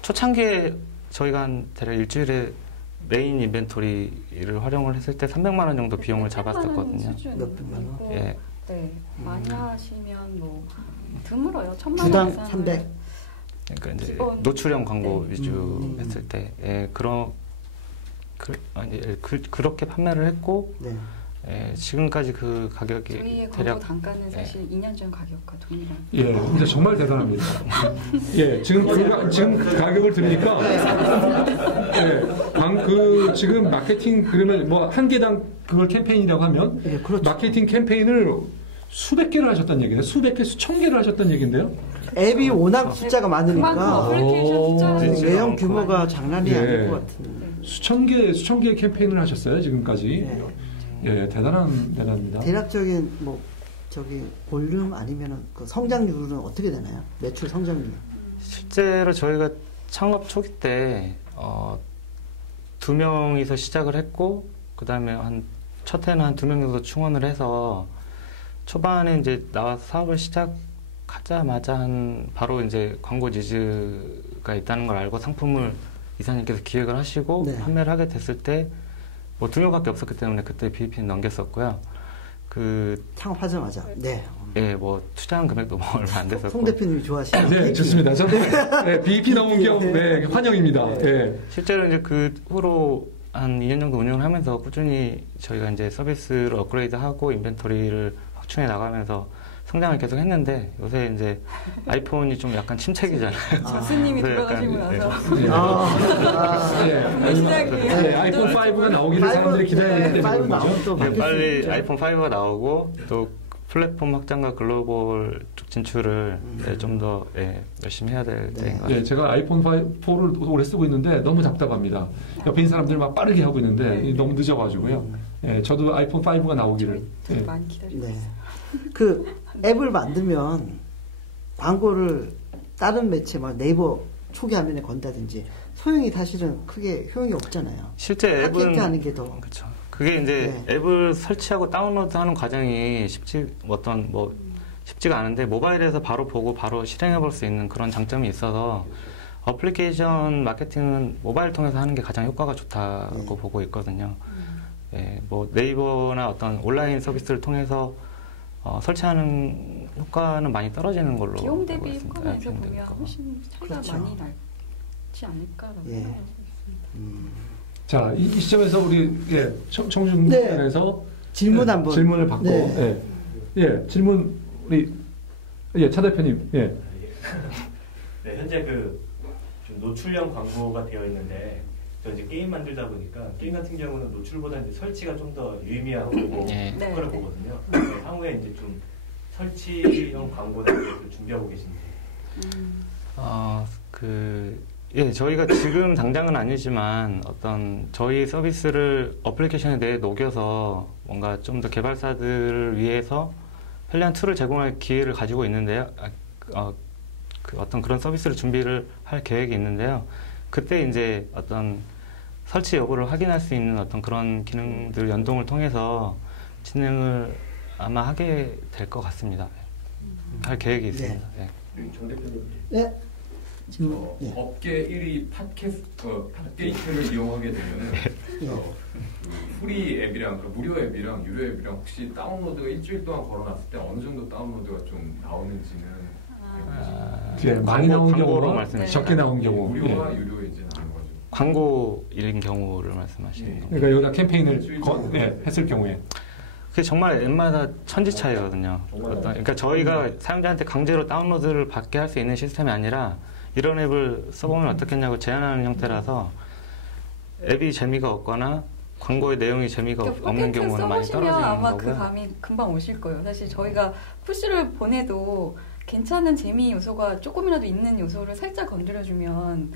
초창기에 저희가 대략 일주일에 메인 인벤토리를 활용을 했을 때 300만 원 정도 비용을 잡았었거든요. 몇백만 원? 예. 네, 많이 하시면 뭐 드물어요. 1000만 원 주당 이상은 300. 그러니까 이제 노출형 광고 위주 했을 때 그렇게 판매를 했고 지금까지 그 가격이 저희의 대략 광고 단가는 사실 2년 전 가격과 동일한. 진짜 정말 대단합니다. 지금 가격을 들으니까 지금 마케팅 그러면 뭐 한 개당 그걸 캠페인이라고 하면 그렇죠. 마케팅 캠페인을 수백 개를 하셨다는 얘기인데 수백 개, 수천 개를 하셨다는 얘기인데요? 앱이 워낙 숫자가 많으니까 어플리케이션 숫자가 내용 규모가 장난이 아닐 것 같은데. 수천 개의 캠페인을 하셨어요 지금까지. 예, 대단합니다. 대략적인 볼륨 아니면은 그 성장률은 어떻게 되나요? 매출 성장률. 실제로 저희가 창업 초기 때 2명이서 시작을 했고 그 다음에 첫 해는 한 2명 정도 충원을 해서 초반에 이제 나와서 사업을 시작하자마자 바로 이제 광고 니즈가 있다는 걸 알고 상품을 이사님께서 기획을 하시고 네. 판매를 하게 됐을 때 뭐 2명밖에 없었기 때문에 그때 BEP는 넘겼었고요. 창업하자마자. 네. 예, 뭐 투자한 금액도 뭐 얼마 안 됐었고. 송 대표님이 좋아하시는. 네, 좋습니다. 저는 BEP 나온 경우 환영입니다. 예. 실제로 이제 그 후로 한 2년 정도 운영을 하면서 꾸준히 저희가 이제 서비스를 업그레이드하고 인벤토리를 확충해 나가면서 성장을 계속 했는데 요새 이제 아이폰이 좀 약간 침체기잖아요. 교수님이 들어가시고 나서 아이폰 5가 나오기를 사람들이 기다리는데 빨리 아이폰 5가 나오고 또 플랫폼 확장과 글로벌 쪽 진출을 좀 더 열심히 해야 될 때인 것 같아요. 예, 제가 아이폰 4를 오래 쓰고 있는데 너무 답답합니다. 옆에 있는 사람들 막 빠르게 하고 있는데 너무 늦어가지고요. 예, 저도 아이폰 5가 나오기를 많이 기다리고 있어요. 그 앱을 만들면 광고를 다른 매체 막 네이버 초기 화면에 건다든지 소용이 사실은 크게 효용이 없잖아요. 실제 앱은 하는 게 더. 그렇죠. 그게 이제 앱을 설치하고 다운로드하는 과정이 쉽지가 않은데 모바일에서 바로 보고 바로 실행해 볼 수 있는 그런 장점이 있어서 어플리케이션 마케팅은 모바일 통해서 하는 게 가장 효과가 좋다고 보고 있거든요. 예, 뭐 네이버나 어떤 온라인 서비스를 통해서 설치하는 효과는 많이 떨어지는 걸로 비용 대비 효과에서 보면 훨씬 차이가 많이 날지 않을까라고 생각하고 있습니다. 자, 이 시점에서 우리 청중단에서 질문 한번 질문을 받고 질문 우리 차 대표님 네, 현재 좀 노출형 광고가 되어 있는데 저 이제 게임 만들다 보니까 게임 같은 경우는 노출보다 이제 설치가 좀 더 유의미하고 효과를 보거든요. 향후에 이제 좀 설치형 광고나 것들 준비하고 계신지. 저희가 지금 당장은 아니지만 어떤 저희 서비스를 어플리케이션에 내에 녹여서 뭔가 좀 더 개발사들을 위해서 편리한 툴을 제공할 기회를 가지고 있는데요. 어떤 그런 서비스를 준비를 할 계획이 있는데요. 그때 이제 어떤 설치 여부를 확인할 수 있는 어떤 그런 기능들 연동을 통해서 진행을 아마 하게 될 것 같습니다. 할 계획이 있습니다. 정 대표님. 네. 업계 1위 팟게이트를 이용하게 되면 프리 앱이랑 무료 앱이랑 유료 앱이랑 혹시 다운로드가 일주일 동안 걸어놨을 때 어느 정도 다운로드가 좀 나오는지는 많이 나온 경우로 말씀하시죠. 적게 나온 경우 무료와 유료 이제 나눠가지고 광고일인 경우를 말씀하시는 겁니다. 그러니까 여기다 캠페인을 했을 경우에 그게 정말 앱마다 천지 차이거든요. 그러니까 저희가 사용자한테 강제로 다운로드를 받게 할 수 있는 시스템이 아니라 이런 앱을 써보면 어떻겠냐고 제안하는 형태라서 앱이 재미가 없거나 광고의 내용이 재미가 없는 경우는 많이 떨어지는 거고요. 아마 그 감이 금방 오실 거예요. 사실 저희가 푸시를 보내도 괜찮은 재미 요소가 조금이라도 있는 요소를 살짝 건드려주면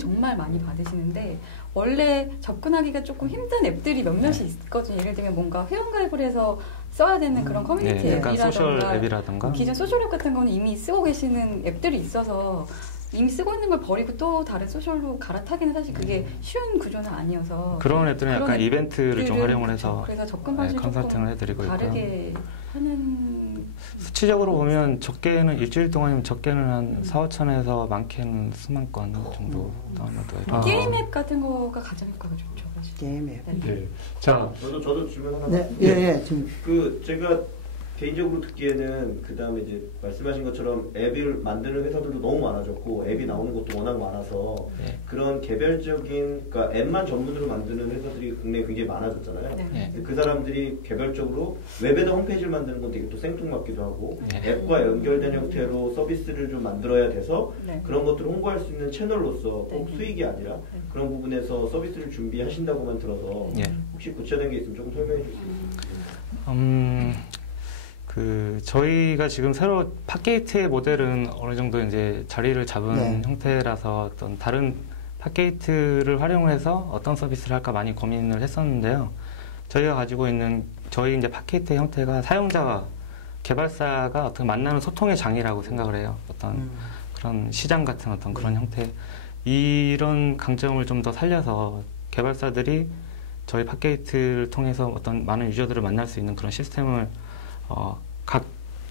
정말 많이 받으시는데 원래 접근하기가 조금 힘든 앱들이 몇몇이 있거든요. 예를 들면 뭔가 회원가입을 해서 써야 되는 그런 커뮤니티 앱이라던가 기존 소셜앱 같은 거는 이미 쓰고 계시는 앱들이 있어서 이미 쓰고 있는 걸 버리고 또 다른 소셜로 갈아타기는 사실 그게 쉬운 구조는 아니어서 그런 앱들은 약간 이벤트를 좀 활용을 해서 그래서 접근 방식을 컨설팅을 해드리고 다르게 있고요. 하는 수치적으로 보면 적게는 일주일 동안이면 적게는 한 4,5천에서 많게는 수만 건 정도 다운로드가 게임 앱 같은 거가 가장 효과가 좋죠. 사실. 게임 앱. 자, 저도 질문 하나. 지금 제가 개인적으로 듣기에는 그 다음에 이제 말씀하신 것처럼 앱을 만드는 회사들도 너무 많아졌고 앱이 나오는 것도 워낙 많아서 그런 개별적인 그러니까 앱만 전문으로 만드는 회사들이 국내에 굉장히 많아졌잖아요. 그 사람들이 개별적으로 웹에다 홈페이지를 만드는 건 되게 또 생뚱맞기도 하고 앱과 연결된 형태로 서비스를 좀 만들어야 돼서 그런 것들을 홍보할 수 있는 채널로서 꼭 수익이 아니라 그런 부분에서 서비스를 준비하신다고만 들어서 혹시 구체적인 게 있으면 조금 설명해 주세요. 저희가 지금 새로 팟게이트의 모델은 어느 정도 이제 자리를 잡은 네. 형태라서 어떤 다른 팟게이트를 활용을 해서 어떤 서비스를 할까 많이 고민을 했었는데요. 저희가 가지고 있는 저희 이제 팟게이트의 형태가 사용자와 개발사가 어떤 만나는 소통의 장이라고 생각을 해요. 어떤 그런 시장 같은 어떤 그런 형태. 이런 강점을 좀 더 살려서 개발사들이 저희 팟게이트를 통해서 어떤 많은 유저들을 만날 수 있는 그런 시스템을 각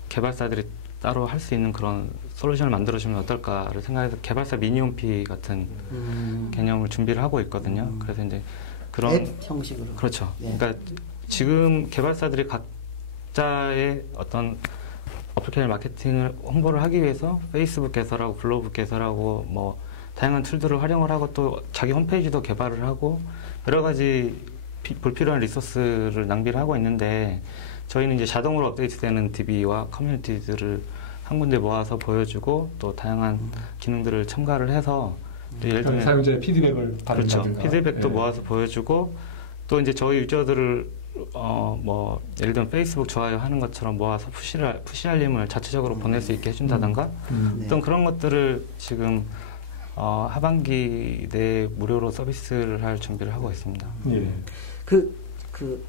개발사들이 따로 할 수 있는 그런 솔루션을 만들어주면 어떨까를 생각해서 개발사 미니홈피 같은 개념을 준비를 하고 있거든요. 그래서 이제 그런 앱 형식으로. 그렇죠. 예. 그러니까 지금 개발사들이 각자의 어떤 어플리케이션 마케팅을 홍보를 하기 위해서 페이스북 개설하고 블로그 개설하고 뭐 다양한 툴들을 활용을 하고 또 자기 홈페이지도 개발을 하고 여러 가지 불필요한 리소스를 낭비를 하고 있는데 저희는 이제 자동으로 업데이트되는 DB와 커뮤니티들을 한 군데 모아서 보여주고 또 다양한 기능들을 첨가를 해서 또 예를 들면 사용자의 피드백을 그렇죠. 받는다든가. 피드백도 네. 모아서 보여주고 또 이제 저희 유저들을 뭐 예를 들면 페이스북 좋아요 하는 것처럼 모아서 푸시 알림을 자체적으로 보낼 수 있게 해준다던가 어떤 그런 것들을 지금 하반기 내에 무료로 서비스를 할 준비를 하고 있습니다. 예. 그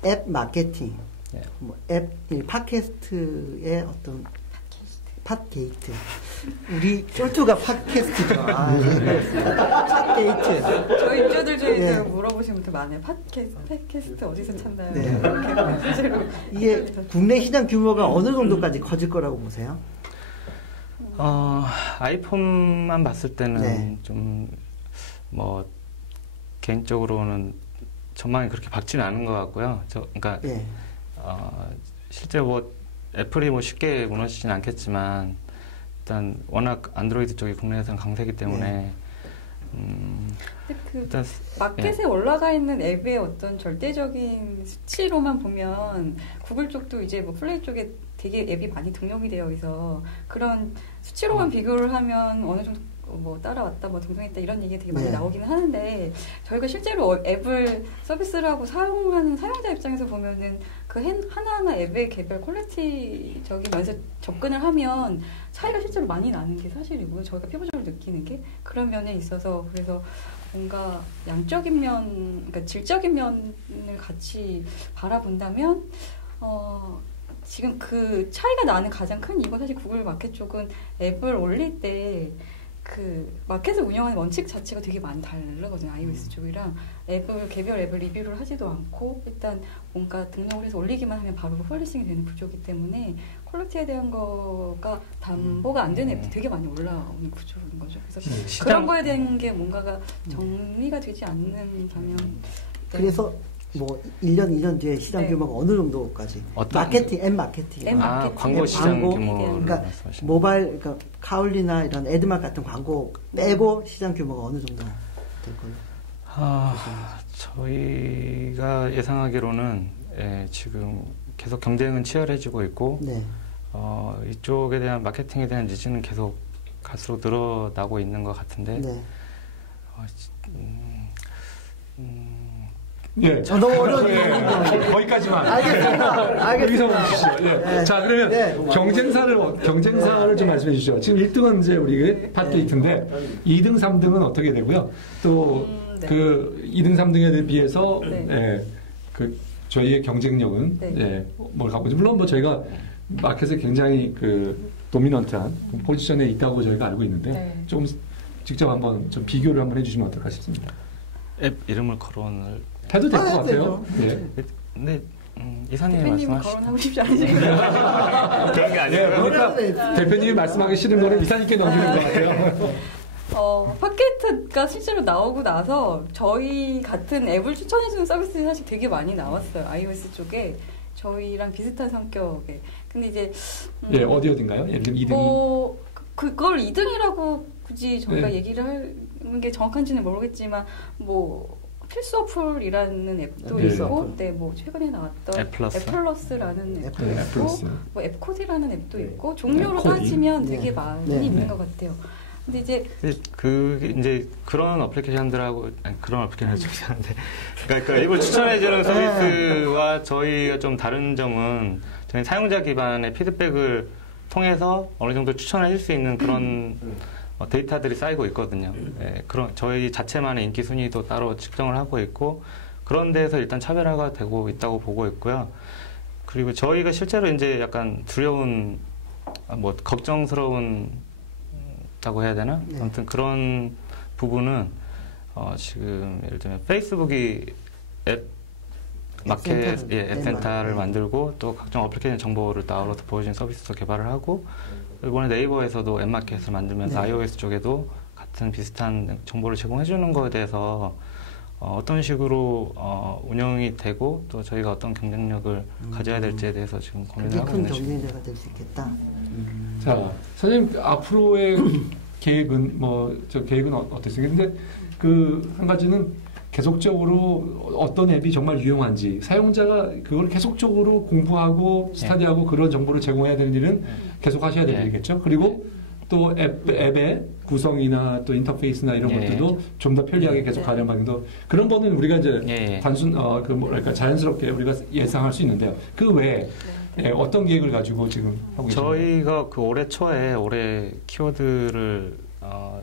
앱 마케팅, 예. 뭐 앱, 팟캐스트의 어떤 팟게이트. 우리 쫄투가 팟캐스트죠. 팟게이트. 저희 유저들 중에도 네. 물어보시는 분들 많아요. 팟캐스트 어디서 찾나요? 네. 이렇게 실제로 이게 국내 시장 규모가 어느 정도까지 커질 거라고 보세요? 아이폰만 봤을 때는 네. 좀 뭐 개인적으로는 전망이 그렇게 밝지는 않은 것 같고요. 그러니까 예. 실제 뭐 애플이 뭐 쉽게 무너지진 않겠지만 일단 워낙 안드로이드 쪽이 국내에서는 강세기 때문에 근데 그 일단 마켓에 올라가 있는 앱의 어떤 절대적인 수치로만 보면 구글 쪽도 이제 뭐 플레이 쪽에 되게 앱이 많이 등록이 되어 있어 그런 수치로만 비교를 하면 어느 정도 뭐 따라왔다, 뭐 등등했다 이런 얘기 되게 많이 네. 나오기는 하는데 저희가 실제로 앱을 서비스를 하고 사용하는 사용자 입장에서 보면은 그 하나하나 앱의 개별 퀄리티적인 면에서 접근을 하면 차이가 실제로 많이 나는 게 사실이고요. 저희가 피부적으로 느끼는 게 그런 면에 있어서 그래서 뭔가 양적인 면, 그러니까 질적인 면을 같이 바라본다면 지금 그 차이가 나는 가장 큰 이유가 사실 구글 마켓 쪽은 앱을 올릴 때 그 마켓을 운영하는 원칙 자체가 되게 많이 다르거든요. iOS 쪽이랑 개별 앱을 리뷰를 하지도 않고 일단 뭔가 등록을 해서 올리기만 하면 바로 펄리싱이 되는 구조이기 때문에 퀄리티에 대한 거가 담보가 안 되는 앱이 되게 많이 올라오는 구조인 거죠. 그래서 그런 거에 대한 게 뭔가가 정리가 되지 않는 방향. 그래서 뭐 1년, 2년 뒤에 시장 네. 규모가 어느 정도까지? 어떤 마케팅, 앱 마케팅. 앱 마케팅. 광고 시장 광고, 규모 그러니까 모바일, 그러니까 카울리나 이런 에드맛 같은 광고 빼고 시장 규모가 어느 정도 될 거예요? 저희가 예상하기로는 지금 계속 경쟁은 치열해지고 있고 네. 이쪽에 대한 마케팅에 대한 니즈는 계속 갈수록 늘어나고 있는 것 같은데 네. 예. 너무 어려운 예. 거기까지만. 알겠습니다. 여기서 멈추시죠. 예. 네. 자, 그러면 네. 경쟁사를 좀 말씀해 주시죠. 지금 1등은 이제 우리 팟게이트인데 2등, 3등은 어떻게 되고요? 또 네. 그 2등, 3등에 비해서 네. 예, 그 저희의 경쟁력은 네. 예, 뭘 갖고 있는지 물론 뭐 저희가 마켓에 굉장히 그 도미넌트한 포지션에 있다고 저희가 알고 있는데 네. 좀 직접 한번 좀 비교를 한번 해주시면 어떨까 싶습니다. 앱 이름을 거론을 해도 될 것 해도 같아요. 되죠. 예. 근데 이사님이 대표님은 말씀하신 거론하고 싶지 않으시고요. 그런 게 예, 아니고요. 그러니까 대표님이 말씀하기 싫은 거는 이사님께 넘기는 것 같아요. 팟게이트가 실제로 나오고 나서 저희 같은 앱을 추천해주는 서비스들이 사실 되게 많이 나왔어요. iOS 쪽에 저희랑 비슷한 성격에. 근데 이제 예, 어딘가요? 예를 들면 2등이. 그걸 2등이라고 굳이 저희가 네. 얘기를 하는 게 정확한지는 모르겠지만 뭐 필수 어플이라는 앱도 네. 있고, 네, 뭐 최근에 나왔던 앱플러스라는 앱도 네, 있고, 앱플러스. 뭐 앱코디라는 앱도 네. 있고 종류로 앱코디. 따지면 네. 되게 많이 네. 있는 네. 것 같아요. 근데 이제 이제 그런 어플리케이션들하고 그런 어플리케이션을 얘기하는데 그러니까 앱을 추천해주는 서비스와 저희가 좀 다른 점은 저희 사용자 기반의 피드백을 통해서 어느 정도 추천을 해줄 수 있는 그런 데이터들이 쌓이고 있거든요. 예, 그런 저희 자체만의 인기 순위도 따로 측정을 하고 있고 그런 데에서 일단 차별화가 되고 있다고 보고 있고요. 그리고 저희가 실제로 이제 약간 두려운 뭐 걱정스러운 다고 해야 되나? 네. 아무튼 그런 부분은 지금 예를 들면 페이스북이 앱 마켓 앱센터를 만들고 또 각종 어플리케이션 정보를 다운로드 보여주는 서비스도 개발을 하고 이번에 네이버에서도 앱마켓을 만들면서 iOS 쪽에도 같은 비슷한 정보를 제공해주는 거에 대해서 어떤 식으로 운영이 되고 또 저희가 어떤 경쟁력을 가져야 될지에 대해서 지금 고민을 하고 있는 중입니다. 큰 경쟁자가 될 수 있겠다. 자, 선생님 앞으로의 계획은 계획은 어떠세요? 근데 한 가지는 계속적으로 어떤 앱이 정말 유용한지 사용자가 그걸 계속적으로 공부하고 스터디하고 그런 정보를 제공해야 될 일은 계속 하셔야 될 일이겠죠. 그리고 또 앱의 구성이나 또 인터페이스나 이런 것들도 좀 더 편리하게 계속 가려는 방향도 그런 거는 우리가 이제 단순 자연스럽게 우리가 예상할 수 있는데요. 그 외에 어떤 계획을 가지고 지금 하고 계신가요? 저희가 그 올해 초에 키워드를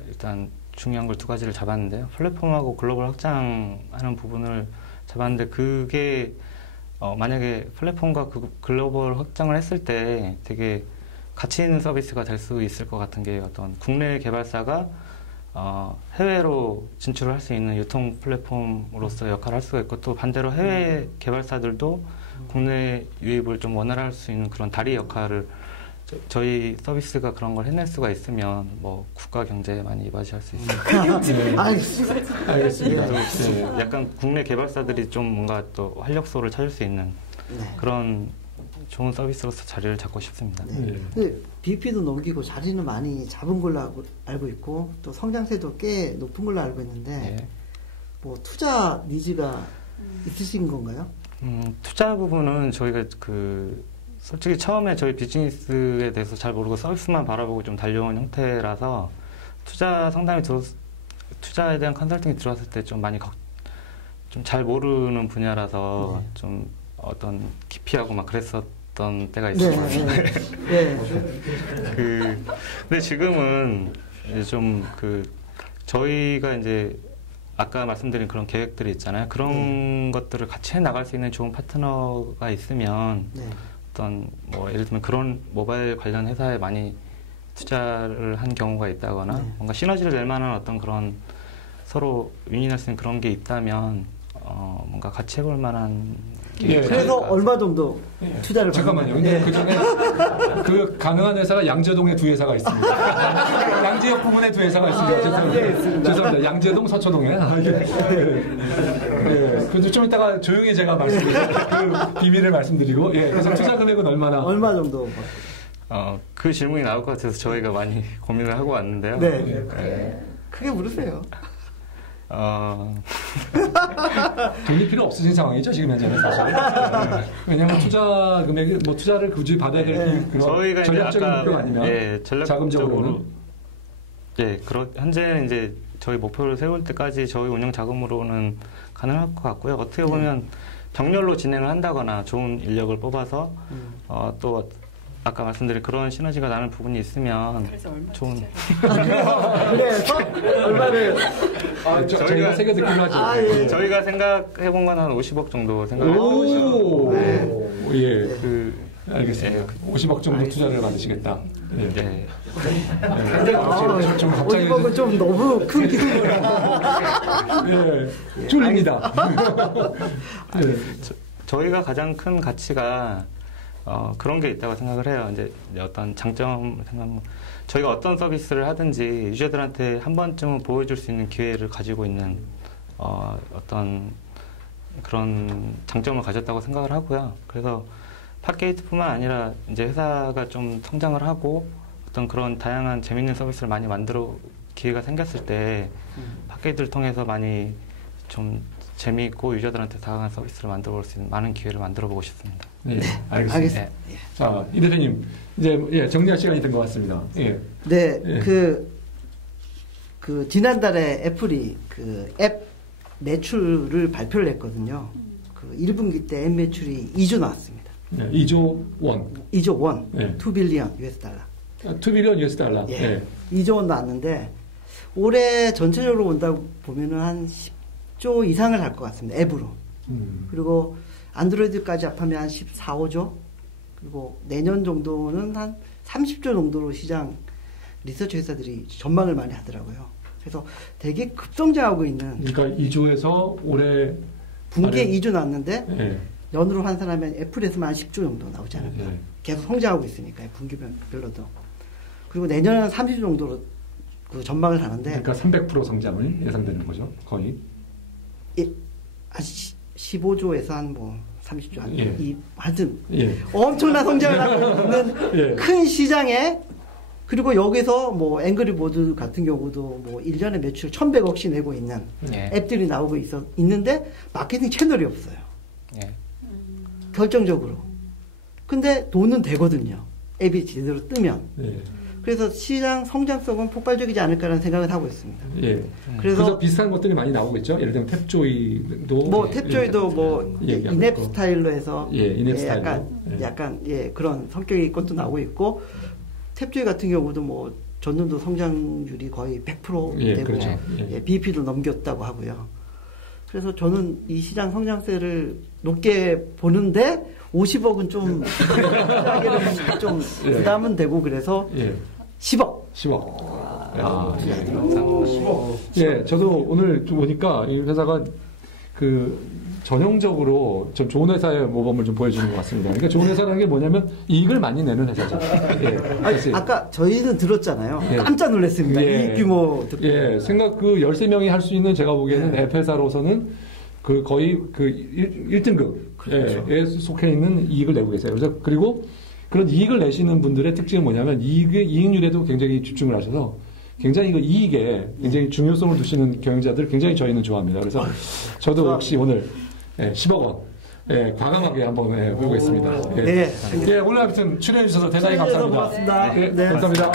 일단 중요한 걸 두 가지를 잡았는데요. 플랫폼하고 글로벌 확장하는 부분을 잡았는데 그게 만약에 플랫폼과 글로벌 확장을 했을 때 되게 가치 있는 서비스가 될 수 있을 것 같은 게 어떤 국내 개발사가 해외로 진출을 할 수 있는 유통 플랫폼으로서 역할을 할 수가 있고 또 반대로 해외 개발사들도 국내 유입을 좀 원활할 수 있는 그런 다리 역할을 저희 서비스가 그런 걸 해낼 수가 있으면 뭐 국가 경제에 많이 이바지할 수 있습니다. 알겠습니다. 그래서 약간 국내 개발사들이 좀 뭔가 또 활력소를 찾을 수 있는 그런 좋은 서비스로서 자리를 잡고 싶습니다. 근데 BP도 넘기고 자리는 많이 잡은 걸로 알고 있고 또 성장세도 꽤 높은 걸로 알고 있는데 뭐 투자 니즈가 있으신 건가요? 투자 부분은 저희가 솔직히 처음에 저희 비즈니스에 대해서 잘 모르고 서비스만 바라보고 좀 달려온 형태라서 투자에 대한 컨설팅이 들어왔을 때 좀 많이 좀 잘 모르는 분야라서 좀 어떤 기피하고 막 그랬었던 때가 있어요. 근데 지금은 이제 좀 저희가 이제 아까 말씀드린 그런 계획들이 있잖아요. 그런 것들을 같이 해 나갈 수 있는 좋은 파트너가 있으면 어떤 뭐 예를 들면 그런 모바일 관련 회사에 많이 투자를 한 경우가 있다거나 뭔가 시너지를 낼 만한 어떤 그런 서로 윈윈할 수 있는 그런 게 있다면 뭔가 같이 해볼 만한 그래서 얼마 정도 투자를 잠깐만요. 근데 그중에 가능한 회사가 양재동에 2회사가 있습니다. 양재역 부분에 2회사가 있습니다. 죄송합니다. 양재동 서초동에. 그래서 좀 이따가 조용히 제가 말씀드릴게요. 비밀을 말씀드리고. 그래서 투자 금액은 얼마 정도? 그 질문이 나올 것 같아서 저희가 많이 고민을 하고 왔는데요. 크게 물으세요. 돈이 필요 없으신 상황이죠, 지금 현재는 사실. 왜냐하면 투자 금액이, 투자를 굳이 받아야 될 그런 저희가 전략적인 목표가 아니면. 자금적으로는. 현재는 이제 저희 목표를 세울 때까지 저희 운영 자금으로는 가능할 것 같고요. 어떻게 보면 정렬로 진행을 한다거나 좋은 인력을 뽑아서, 또 아까 말씀드린 그런 시너지가 나는 부분이 있으면 좋은. 그래서 얼마를 저희가 새겨 듣기로 하죠. 저희가 생각해본 건 한 50억 정도 생각하고 있어요. 알겠습니다. 50억 정도 투자를 받으시겠다. 좀 갑자기 50억은 좀 너무 큰 기분이라. 쫄립니다. 저희가 가장 큰 가치가 그런 게 있다고 생각을 해요. 이제 어떤 장점을 생각하면 저희가 어떤 서비스를 하든지 유저들한테 한 번쯤은 보여줄 수 있는 기회를 가지고 있는 어떤 그런 장점을 가졌다고 생각을 하고요. 그래서 팟게이트뿐만 아니라 이제 회사가 좀 성장을 하고 어떤 그런 다양한 재밌는 서비스를 많이 만들어 기회가 생겼을 때 팟게이트를 통해서 많이 좀 재미있고 유저들한테 다양한 서비스를 만들어 볼 수 있는 많은 기회를 만들어 보고 싶습니다. 알겠습니다. 자, 이 대표님, 이제 정리할 시간이 된 것 같습니다. 지난달에 애플이 앱 매출을 발표를 했거든요. 1분기 때 앱 매출이 2조 나왔습니다. 네, 2조 원. 2조 원. 네. 2 빌리언 US 달러. 2 빌리언 US 달러. 예. 네. 2조 원 나왔는데 올해 전체적으로 본다고 보면은 한 10조 이상을 할 것 같습니다. 앱으로. 그리고 안드로이드까지 합하면 한 14, 5조. 그리고 내년 정도는 한 30조 정도로 시장 리서치 회사들이 전망을 많이 하더라고요. 그래서 되게 급성장하고 있는. 그러니까 2조에서 올해 분기에 2조 나왔는데 네. 연으로 환산하면 애플에서만 한 10조 정도 나오지 않을까. 네. 계속 성장하고 있으니까 분기별로도. 그리고 내년에는 30조 정도로 그 전망을 하는데. 그러니까 300% 성장을 예상되는 거죠, 거의. 예, 한 15조에서 한 뭐 30조 한 예. 하여튼 예. 엄청난 성장을 하고 있는 예. 큰 시장에. 그리고 여기서 뭐 앵그리보드 같은 경우도 뭐 1년에 매출 1,100억씩 내고 있는 앱들이 나오고 있는데 마케팅 채널이 없어요. 결정적으로. 근데 돈은 되거든요. 앱이 제대로 뜨면. 그래서 시장 성장성은 폭발적이지 않을까라는 생각을 하고 있습니다. 예. 그래서 비슷한 것들이 많이 나오고 있죠. 예를 들면 탭조이도 뭐 탭조이도 뭐 인앱 스타일로 해서 인앱 스타일로 약간 그런 성격의 것도 나오고 있고 탭조이 같은 경우도 뭐 전년도 성장률이 거의 100% 되고 그렇죠. BEP도 넘겼다고 하고요. 그래서 저는 이 시장 성장세를 높게 보는데 50억은 좀 좀 부담은 되고 그래서 10억. 10억. 예, 저도 오늘 좀 보니까 이 회사가 그 전형적으로 좀 좋은 회사의 모범을 좀 보여주는 것 같습니다. 그러니까 좋은 회사라는 게 뭐냐면 이익을 많이 내는 회사죠. 예, 아까 저희는 들었잖아요. 깜짝 놀랐습니다. 이익 규모 듣고. 예, 생각 그 13명이 할 수 있는 제가 보기에는 앱 회사로서는 그 거의 그 1등급에 그렇죠. 속해 있는 이익을 내고 계세요. 그래서 그리고 그런 이익을 내시는 분들의 특징은 뭐냐면 이익률에도 굉장히 집중을 하셔서 굉장히 그 이익에 굉장히 중요성을 두시는 경영자들 굉장히 저희는 좋아합니다. 그래서 저도 역시 오늘 10억 원 과감하게 한번 해보겠습니다. 오늘 아무튼 출연해 주셔서 대단히 감사합니다. 고맙습니다. 감사합니다.